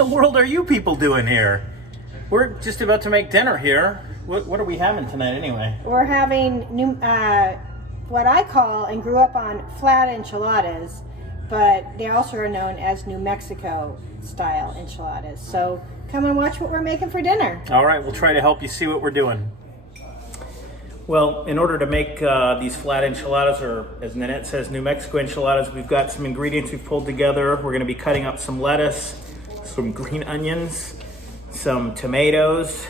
the world are you people doing here? We're just about to make dinner here. What are we having tonight anyway? We're having new, what I call and grew up on flat enchiladas, but they also are known as New Mexico style enchiladas. So come and watch what we're making for dinner. All right, we'll try to help you see what we're doing. Well, in order to make these flat enchiladas, or as Nanette says, New Mexico enchiladas, we've got some ingredients we've pulled together. We're going to be cutting up some lettuce, some green onions, some tomatoes,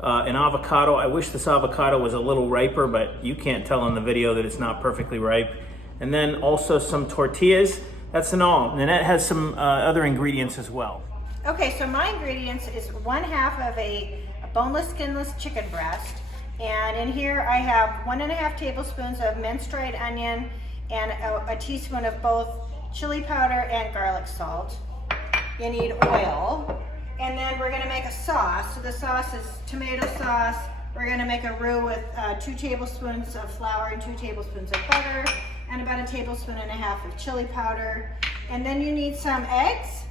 an avocado. I wish this avocado was a little riper, but you can't tell in the video that it's not perfectly ripe. And then also some tortillas. That's an all. Nanette has some other ingredients as well. Okay, so my ingredients is 1/2 of a boneless, skinless chicken breast. And in here I have 1.5 tablespoons of minced dried onion and a teaspoon of both chili powder and garlic salt. You need oil. And then we're gonna make a sauce. So the sauce is tomato sauce. We're gonna make a roux with 2 tablespoons of flour and 2 tablespoons of butter and about 1.5 tablespoons of chili powder. And then you need some eggs,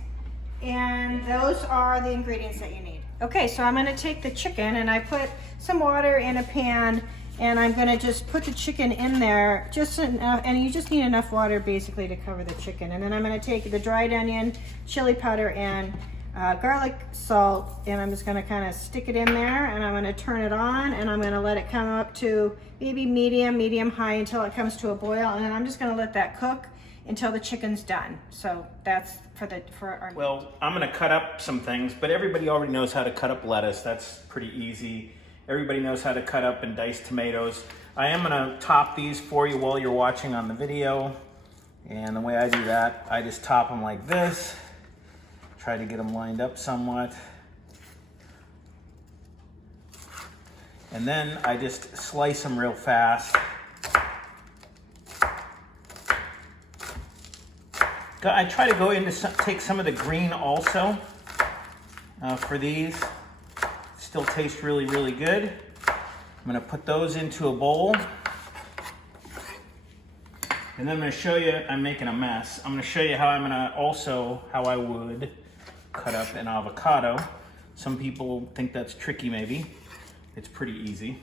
and those are the ingredients that you need. Okay, so I'm gonna take the chicken and I put some water in a pan, and I'm gonna just put the chicken in there, just enough, and you just need enough water basically to cover the chicken. And then I'm gonna take the dried onion, chili powder, and garlic salt, and I'm just gonna kind of stick it in there, and I'm gonna turn it on, and I'm gonna let it come up to maybe medium high until it comes to a boil, and then I'm just gonna let that cook until the chicken's done. So that's for our. Well, I'm gonna cut up some things, but everybody already knows how to cut up lettuce. That's pretty easy. Everybody knows how to cut up and dice tomatoes. I am gonna top these for you while you're watching on the video. And the way I do that, I just top them like this. Try to get them lined up somewhat. And then I just slice them real fast. I try to go into take some of the green also for these. Still taste really, really good. I'm gonna put those into a bowl. And then I'm gonna show you, I'm making a mess. I'm gonna show you how how I would cut up an avocado. Some people think that's tricky maybe. It's pretty easy.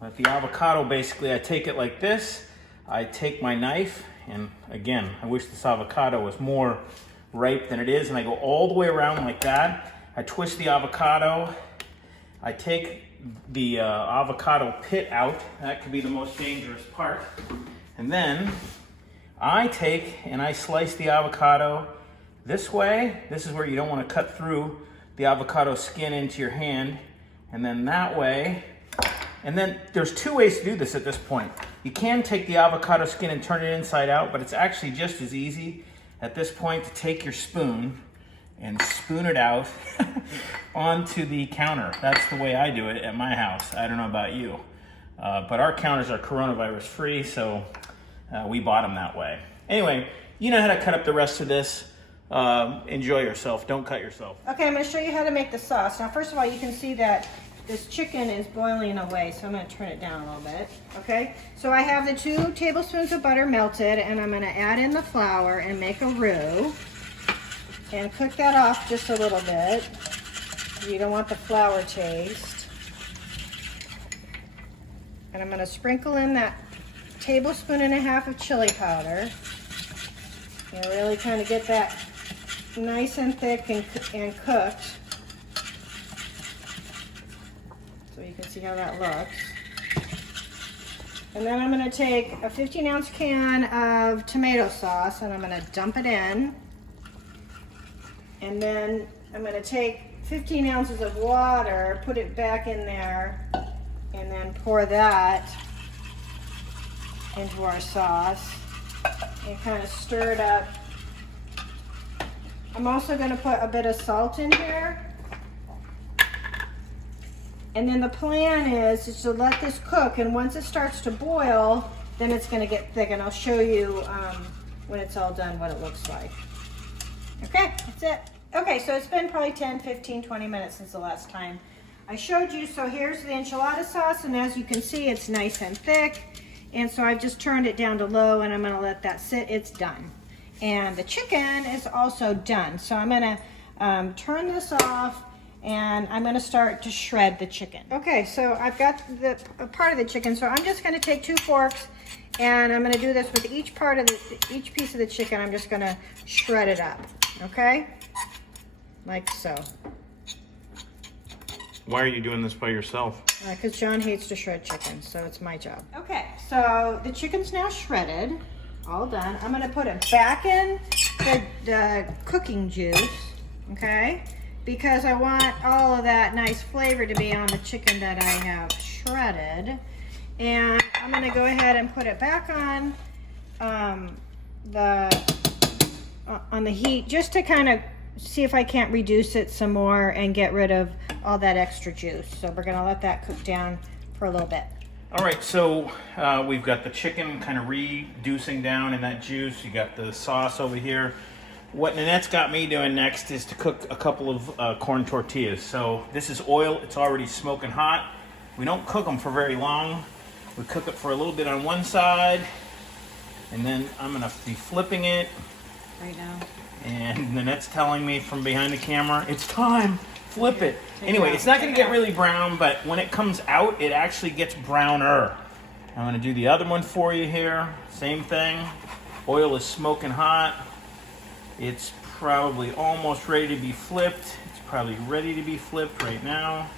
But the avocado, basically I take it like this. I take my knife, and again, I wish this avocado was more ripe than it is, and I go all the way around like that. I twist the avocado. I take the avocado pit out. That could be the most dangerous part. And then I take and I slice the avocado this way. This is where you don't want to cut through the avocado skin into your hand. And then that way. And then there's 2 ways to do this at this point. You can take the avocado skin and turn it inside out, but it's actually just as easy at this point to take your spoon and spoon it out onto the counter. That's the way I do it at my house. I don't know about you. But our counters are coronavirus free, so we bought them that way. Anyway, you know how to cut up the rest of this. Enjoy yourself, don't cut yourself. Okay, I'm gonna show you how to make the sauce. Now, first of all, you can see that this chicken is boiling away, so I'm gonna turn it down a little bit, okay? So I have the 2 tablespoons of butter melted, and I'm gonna add in the flour and make a roux. And cook that off just a little bit. You don't want the flour taste. And I'm gonna sprinkle in that 1.5 tablespoons of chili powder. You really kind of get that nice and thick and cooked. So you can see how that looks. And then I'm gonna take a 15-ounce can of tomato sauce, and I'm gonna dump it in. And then I'm gonna take 15 ounces of water, put it back in there, and then pour that into our sauce and kind of stir it up. I'm also gonna put a bit of salt in here. And then the plan is to let this cook, and once it starts to boil, then it's gonna get thick, and I'll show you when it's all done what it looks like. Okay, that's it. Okay, so it's been probably 10, 15, 20 minutes since the last time I showed you. So here's the enchilada sauce, and as you can see, it's nice and thick. And so I've just turned it down to low, and I'm gonna let that sit. It's done. And the chicken is also done. So I'm gonna turn this off, and I'm going to start to shred the chicken. Okay, so I've got the part of the chicken, so I'm just going to take 2 forks, and I'm going to do this with each piece of the chicken. I'm just going to shred it up, okay? Like so. Why are you doing this by yourself? Because John hates to shred chicken, so it's my job. Okay, so the chicken's now shredded, all done. I'm gonna put it back in the cooking juice, okay? Because I want all of that nice flavor to be on the chicken that I have shredded. And I'm gonna go ahead and put it back on the heat, just to kind of see if I can't reduce it some more and get rid of all that extra juice. So we're gonna let that cook down for a little bit. All right, so we've got the chicken kind of reducing down in that juice. You got the sauce over here. What Nanette's got me doing next is to cook a couple of corn tortillas. So this is oil, it's already smoking hot. We don't cook them for very long. We cook it for a little bit on one side, and then I'm gonna be flipping it. Right now. And Nanette's telling me from behind the camera, it's time, flip it. Take Anyway, it out. it's not gonna get really brown, but when it comes out, it actually gets browner. I'm gonna do the other one for you here. Same thing. Oil is smoking hot. It's probably almost ready to be flipped. It's probably ready to be flipped right now.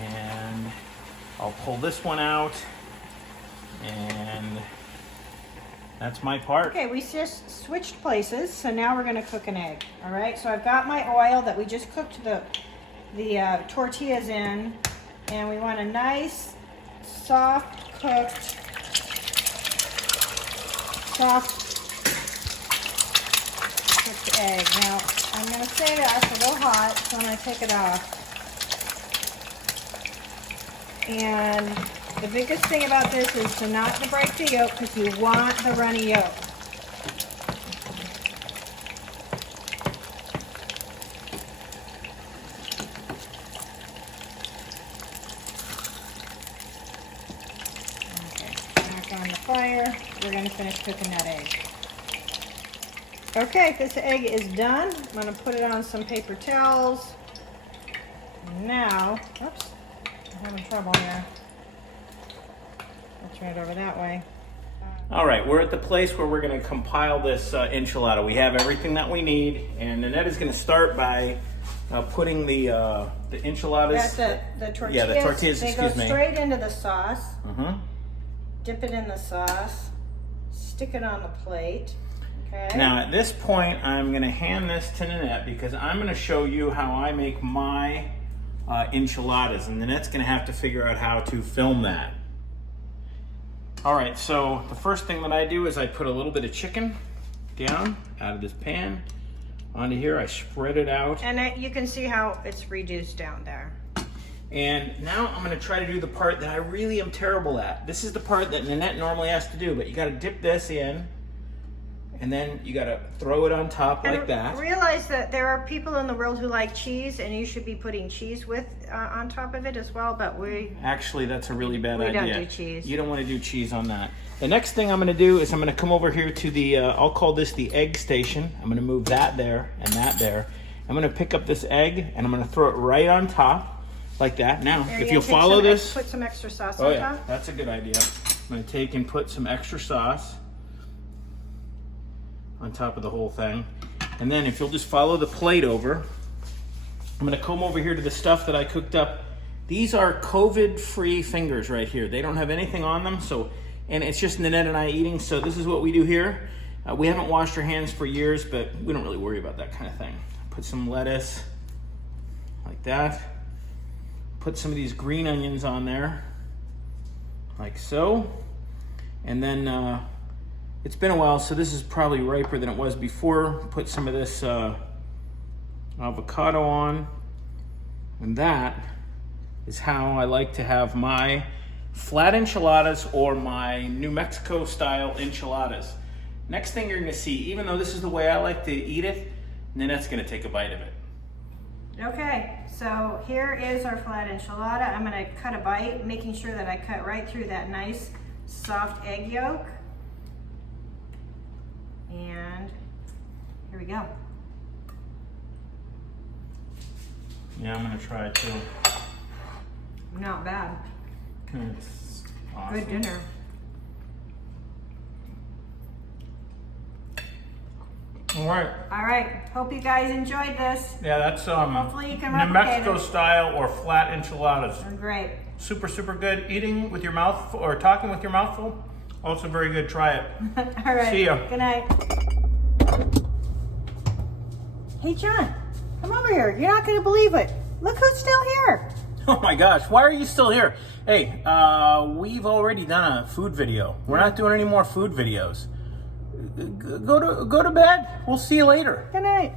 And I'll pull this one out. And that's my part. Okay, we just switched places, so now we're gonna cook an egg. All right, so I've got my oil that we just cooked the tortillas in, and we want a nice, soft cooked egg. Now, I'm gonna say that it's a little hot, so I'm gonna take it off. And the biggest thing about this is to not to break the yolk, because you want the runny yolk. Okay, back on the fire. We're going to finish cooking that egg. Okay, this egg is done. I'm going to put it on some paper towels. Now, oops, I'm having trouble here. I'll turn it over that way. All right, we're at the place where we're gonna compile this enchilada. We have everything that we need, and Nanette is gonna start by putting the enchiladas. That's the tortillas. Yeah, the tortillas, They excuse go me. straight into the sauce. Mm-hmm. Dip it in the sauce. Stick it on the plate. Okay. Now at this point, I'm gonna hand this to Nanette because I'm gonna show you how I make my enchiladas, and Nanette's gonna have to figure out how to film that. All right, so the first thing that I do is I put a little bit of chicken down out of this pan onto here. I spread it out. And you can see how it's reduced down there. And now I'm gonna try to do the part that I really am terrible at. This is the part that Nanette normally has to do, but you gotta dip this in, and then you gotta throw it on top like that. Realize that there are people in the world who like cheese, and you should be putting cheese on top of it as well, but Actually, that's a really bad idea. We don't do cheese. You don't want to do cheese on that. The next thing I'm going to do is I'm going to come over here to the, I'll call this the egg station. I'm going to move that there and that there. I'm going to pick up this egg and I'm going to throw it right on top like that. Now, if you'll follow this. Put some extra sauce on top. That's a good idea. I'm going to take and put some extra sauce on top of the whole thing. And then if you'll just follow the plate over, I'm gonna come over here to the stuff that I cooked up. These are COVID-free fingers right here. They don't have anything on them, and it's just Nanette and I eating, so this is what we do here. We haven't washed our hands for years, but we don't really worry about that kind of thing. Put some lettuce, like that. Put some of these green onions on there, like so. And then, it's been a while, so this is probably riper than it was before. Put some of this avocado on. And that is how I like to have my flat enchiladas or my New Mexico style enchiladas. Next thing you're gonna see, even though this is the way I like to eat it, Nanette's gonna take a bite of it. Okay, so here is our flat enchilada. I'm gonna cut a bite, making sure that I cut right through that nice soft egg yolk. And here we go. Yeah, I'm gonna try it too. Not bad. It's awesome. Good dinner. All right. All right. Hope you guys enjoyed this. Yeah, that's Hopefully you can New replicate Mexico it. style or flat enchiladas. They're great. Super, super good. Eating with your mouth or talking with your mouth full. Also very good. Try it. All right. See ya. Good night. Hey, John, come over here. You're not going to believe it. Look who's still here. Oh my gosh, why are you still here? Hey, we've already done a food video. We're not doing any more food videos. Go to bed. We'll see you later. Good night.